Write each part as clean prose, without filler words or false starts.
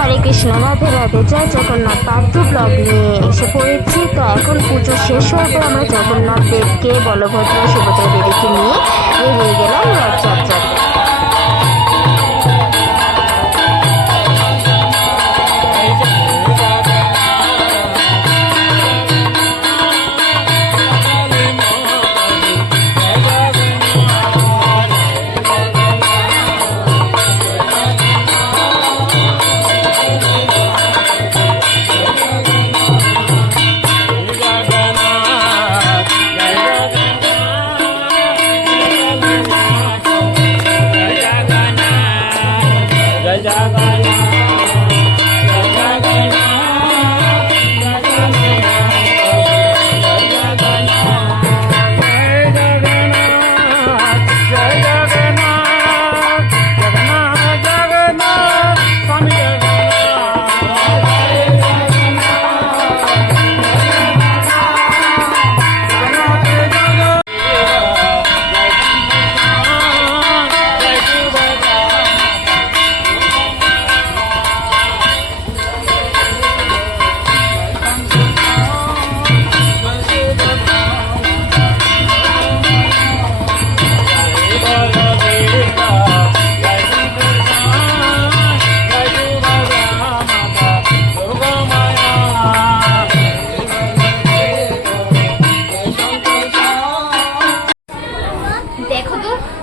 হরে কৃষ্ণ, রাধে রাধে, জয় Jagannath. Part 2 blog নিয়ে এসে পড়েছি। তো এখন পুজো শেষ হওয়ার পর আমরা জগন্নাথ দেবকে, বলভদ্র সুভদ্রা দেবীকে নিয়ে বেরিয়ে গেলাম রথযাত্রাতে।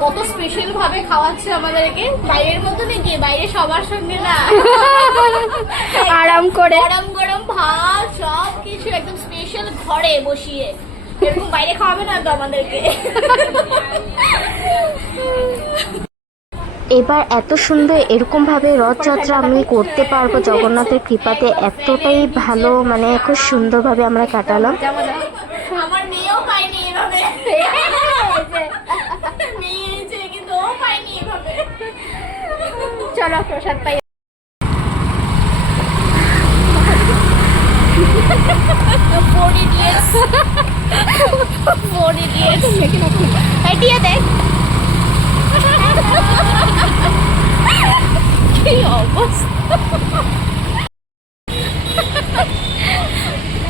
কত স্পেশাল ভাবে খাওয়াচ্ছে আমাদেরকে, বাইরের মতো নাকি, বাইরে সবার সঙ্গে না, আরাম করে গরম গরম ভাত সব কিছু একদম স্পেশাল ঘরে বসিয়ে। এরকম বাইরে খাওয়াবে না তো আমাদেরকে। এবার এত সুন্দর এরকম ভাবে রথযাত্রা আমি করতে পারবো জগন্নাথের কৃপাতে। এতটাই ভালো, মানে খুব সুন্দরভাবে আমরা কাটালাম। আমার মেয়েও পায়নি এভাবে, মেয়ে কিন্তু ও পায়নি এভাবে। চলো প্রসাদ পাই। দেখ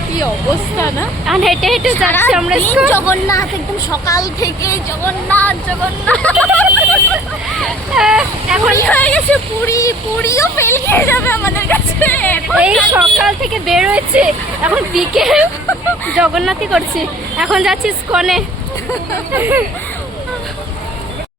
কি অবস্থা না। আর হেঁটে হেঁটে যাচ্ছি আমরা জগন্নাথ, একদম সকাল থেকে জগন্নাথ জগন্নাথ। এখন হয়ে গেছে পুরী, পুরীও ফেল খেয়ে যাবে আমাদের কাছে। এই সকাল থেকে বের হয়েছে, এখন বিকেল জগন্নাথই করছি। এখন যাচ্ছি ইস্কনে।